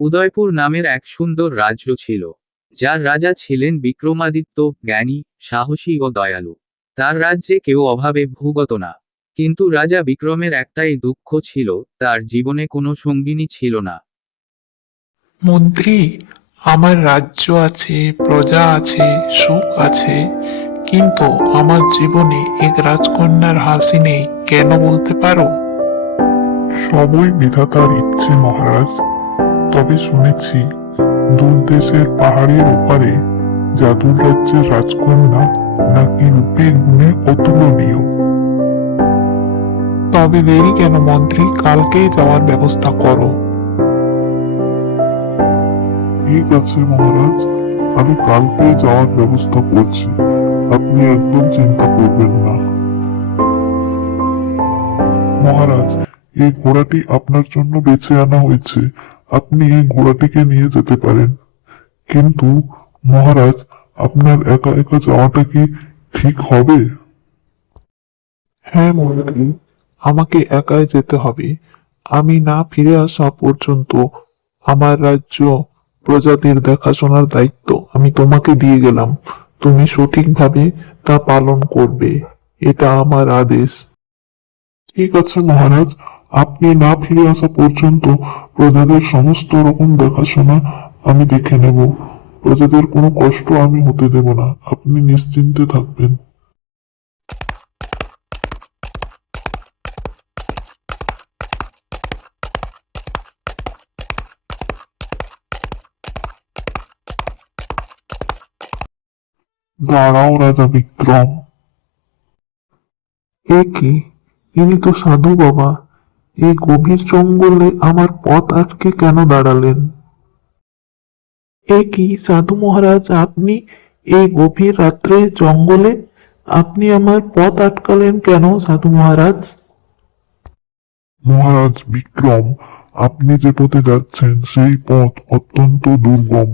উদয়পুর নামের এক সুন্দর রাজ্য ছিল, যার রাজা ছিলেন বিক্রমাদিত্য, জ্ঞানী, সাহসী ও দয়ালু। তার রাজ্যে কেউ অভাবে ভুগত না। কিন্তু রাজা বিক্রমের একটাই দুঃখ ছিল, তার জীবনে কোনো সঙ্গিনী ছিল না। মন্ত্রী, আমার রাজ্য আছে, প্রজা আছে, সুখ আছে, কিন্তু আমার জীবনে এক রাজকন্যার হাসি নেই। কেন বলতে পারো? সবই বিধাতার ইচ্ছে মহারাজ। তবে শুনেছি দূর দেশের পাহাড়ের ওপারে জাদুর রাজ্যের রাজকন্যা নাকি রূপে গুণে অতুলনীয়। তবে দেরি কেন মন্ত্রী, কালকেই যাওয়ার ব্যবস্থা করো। ঠিক আছে মহারাজ, আমি কালকে যাওয়ার ব্যবস্থা করছি। আপনি একদম চিন্তা করবেন না। মহারাজ, এই ঘোড়াটি আপনার জন্য বেছে আনা হয়েছে। আপনি এই ঘোড়াটিকে নিয়ে যেতে পারেন। কিন্তু মহারাজ, আপনার একা একা যাওয়াটা কি ঠিক হবে? হ্যাঁ মন্ত্রী, আমাকে একাই যেতে হবে। আমি না ফিরে আসা পর্যন্ত আমার রাজ্য প্রজাদের দেখাশোনার দায়িত্ব আমি তোমাকে দিয়ে গেলাম। তুমি সঠিকভাবে তা পালন করবে, এটা আমার আদেশ। ঠিক আছে মহারাজ, আপনি না ফিরে আসা পর্যন্ত প্রজাদের সমস্ত রকম দেখাশোনা আমি দেখে নেব। প্রজাদের কোনো কষ্ট আমি হতে দেব না, আপনি নিশ্চিন্তে থাকবেন। দাঁড়াও রাজা বিক্রম। এ কি? ইনি তো সাধু বাবা। এই গভীর জঙ্গলে আমার পথ আটকে কেন দাঁড়ালেন? এ কি সাধু মহারাজ, আপনি এই গভীর রাত্রে জঙ্গলে? আপনি আমার পথ আটকালেন কেন সাধু মহারাজ? মহারাজ বিক্রম, আপনি যে পথে যাচ্ছেন সেই পথ অত্যন্ত দুর্গম।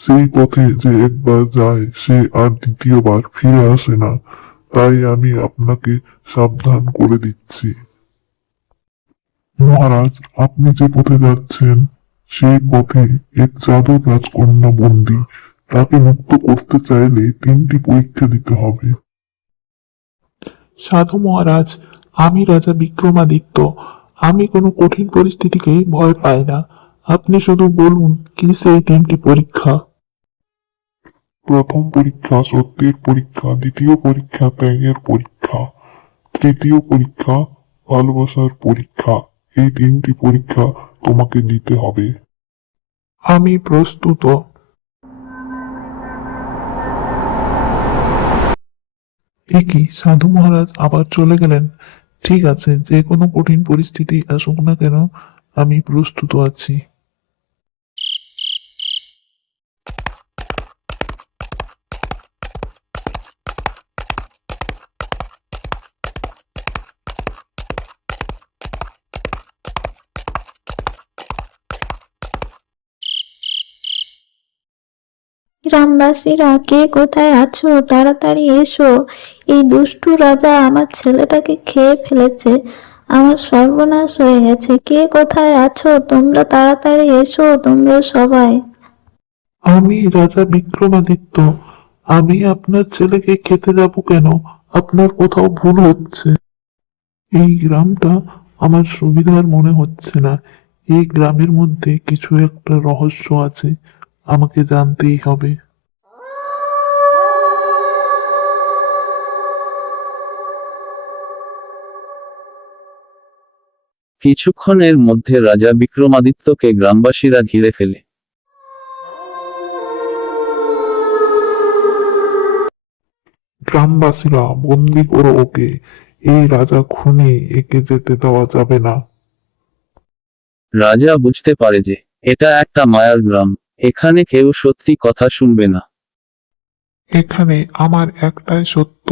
সেই পথে যে একবার যায় সে আর দ্বিতীয়বার ফিরে আসে না। তাই আমি আপনাকে সাবধান করে দিচ্ছি। মহারাজ, আপনি যে পথে যাচ্ছেন সেই পথে এক জাদুর রাজকন্যা বন্দী। তাকে মুক্ত করতে চাইলে 3টি পরীক্ষা দিতে হবে। সাধু মহারাজ, আমি রাজা বিক্রমাদিত্য। আমি কোনো কঠিন পরিস্থিতিকে ভয় পাই না। আপনি শুধু বলুন কি সেই 3টি পরীক্ষা। প্রথম পরীক্ষা সত্যের পরীক্ষা, দ্বিতীয় পরীক্ষা ত্যাগের পরীক্ষা, তৃতীয় পরীক্ষা ভালোবাসার পরীক্ষা। এই 3টি পরীক্ষা তোমাকে দিতে হবে। আমি প্রস্তুত। এ কি, সাধু মহারাজ আবার চলে গেলেন? ঠিক আছে, যে কোনো কঠিন পরিস্থিতি আসুক না কেন, আমি প্রস্তুত আছি। গ্রামবাসীরা, কে কোথায় আছো? তাড়াতাড়ি এসো। এই দুষ্টু রাজা আমার ছেলেটাকে খেয়ে ফেলেছে। আমার সর্বনাশ হয়ে গেছে। কে কোথায় আছো? তোমরা তাড়াতাড়ি এসো, তোমরা সবাই। আমি রাজা বিক্রমাদিত্য। আমি আপনার ছেলেকে খেতে যাব কেন? আপনার কোথাও ভুল হচ্ছে। এই গ্রামটা আমার সুবিধার মনে হচ্ছে না। এই গ্রামের মধ্যে কিছু একটা রহস্য আছে, আমাকে জানতেই হবে। কিছুক্ষণের মধ্যে রাজা বিক্রমাদিত্যকে গ্রামবাসীরা ঘিরে ফেলে। গ্রামবাসীরা, বন্দি করো ওকে। এই রাজা খুনি, একে যেতে দেওয়া যাবে না। রাজা বুঝতে পারে যে এটা একটা মায়ার গ্রাম, এখানে কেউ সত্যি কথা শুনবে না। এখানে আমার একটাই সত্য,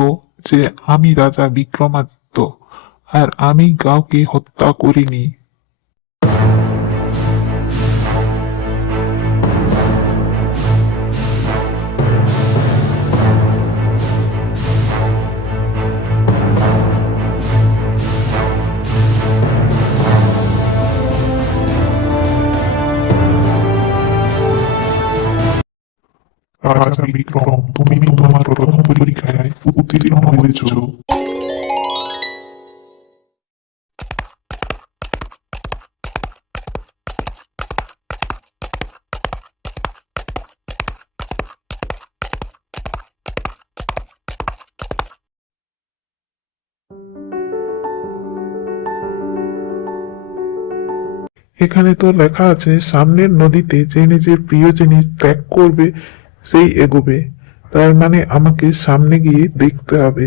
যে আমি রাজা বিক্রমাদিত্য, আর আমি কাউকে হত্যা করিনি। রাজা বিক্রম, তুমি তোমার প্রথম পরীক্ষায় উত্তীর্ণ হয়েছ। এখানে তো লেখা আছে সামনের নদীতে যে নিজের প্রিয় জিনিস ত্যাগ করবে সেই এগোবে। তার মানে আমাকে সামনে গিয়ে দেখতে হবে।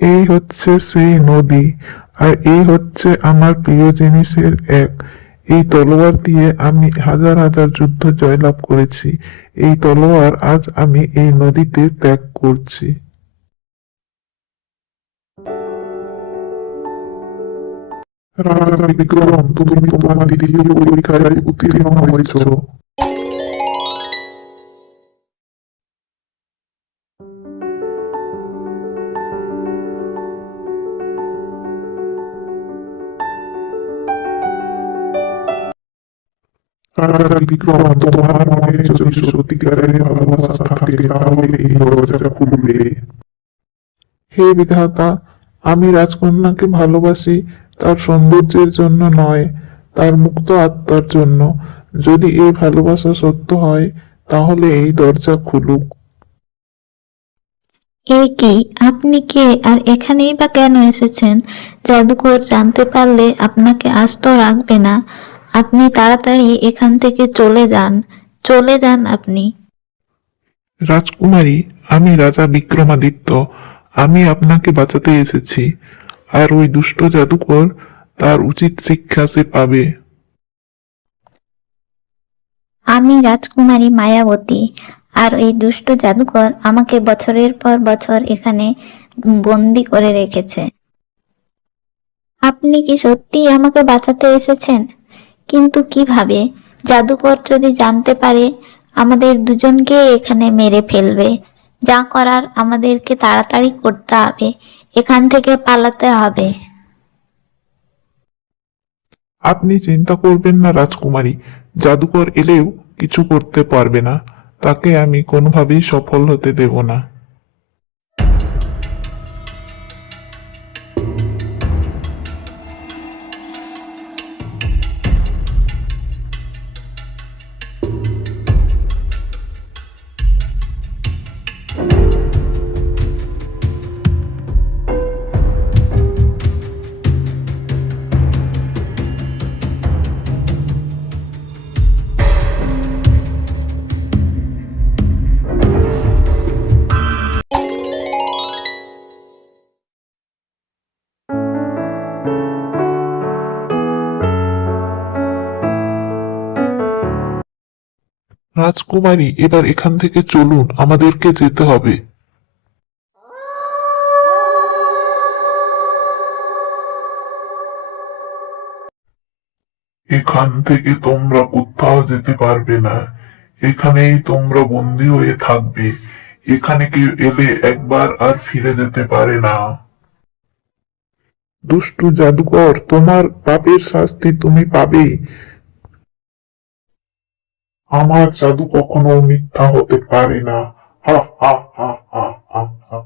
এই হচ্ছে সেই নদী, আর এই হচ্ছে আমার প্রিয় জিনিসের এক। এই তলোয়ার দিয়ে আমি হাজার হাজার যুদ্ধ জয়লাভ করেছি। এই তলোয়ার আজ আমি এই নদীতে ত্যাগ করছি। রাজা বিক্রম, তুমি তোমার দ্বিতীয় পরীক্ষায় উত্তীর্ণ হয়েছ। রাজা বিক্রম, তোমার মনে যদি সত্যিকারের ভালোবাসা থাকে তাহলে এই দরজা খুলবে। হে বিধাতা, আমি রাজকন্যাকে ভালোবাসি তার সৌন্দর্যের জন্য নয়, তার মুক্ত আত্মার জন্য। যদি এই ভালোবাসা সত্য হয় তাহলে এই দরজা খুলুক। এ কি, আপনি কে আর এখানেই বা কেন এসেছেন? জাদুকর জানতে পারলে আপনাকে আস্ত রাখবে না। আপনি তাড়াতাড়ি এখান থেকে চলে যান, চলে যান আপনি। রাজকুমারী, আমি রাজা বিক্রমাদিত্য। আমি আপনাকে বাঁচাতে এসেছি। আর ওই দুষ্ট জাদুকর, তার উচিত শিক্ষা সে পাবে। আমি রাজকুমারী মায়াবতী, আর এই দুষ্ট জাদুকর আমাকে বছরের পর বছর এখানে বন্দি করে রেখেছে। আপনি কি সত্যিই আমাকে বাঁচাতে এসেছেন? কিন্তু কিভাবে? জাদুকর যদি জানতে পারে, আমাদের দুজনকে এখানে মেরে ফেলবে। যা করার আমাদেরকে তাড়াতাড়ি করতে হবে, এখান থেকে পালাতে হবে। আপনি চিন্তা করবেন না রাজকুমারী, জাদুকর এলেও কিছু করতে পারবে না। তাকে আমি কোনোভাবেই সফল হতে দেব না। রাজকুমারী, এবার এখান থেকে চলুন, আমাদেরকে যেতে হবে। এখান থেকে তোমরা কোথাও যেতে পারবে না। এখানেই তোমরা বন্দী হয়ে থাকবে। এখানে কেউ এলে একবার আর ফিরে যেতে পারে না। দুষ্টু জাদুকর, তোমার পাপের শাস্তি তুমি পাবে। আমার জাদু কখনো মিথ্যা হতে পারে না। হা হা হা হা হা হা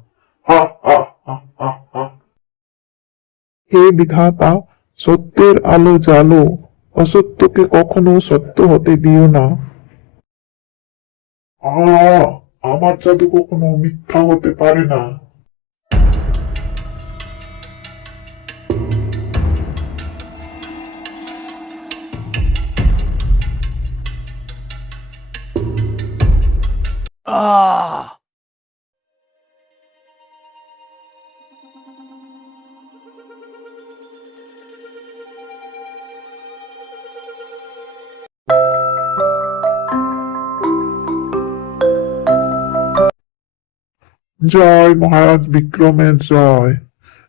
হা হা হা হা হা। হে বিধাতা, সত্যের আলো জ্বালো, অসত্যকে কখনো সত্য হতে দিও না। আমার জাদু কখনো মিথ্যা হতে পারে না। জয় মহারাজ বিক্রমের জয়।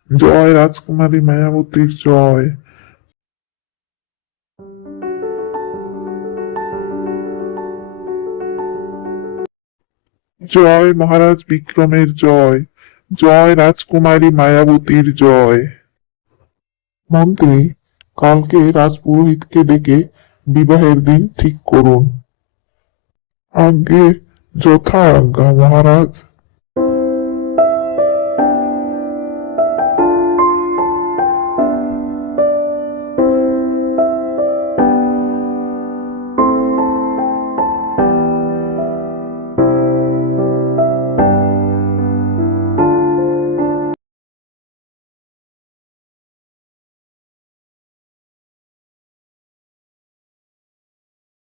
জয় রাজকুমারী মায়াবতীর জয়। জয় মহারাজ বিক্রমের জয়। জয় রাজকুমারী মায়াবতীর জয়। মন্ত্রী, কালকে রাজপুরোহিতকে ডেকে বিবাহের দিন ঠিক করুন। আজ্ঞে, যথা আজ্ঞা মহারাজ।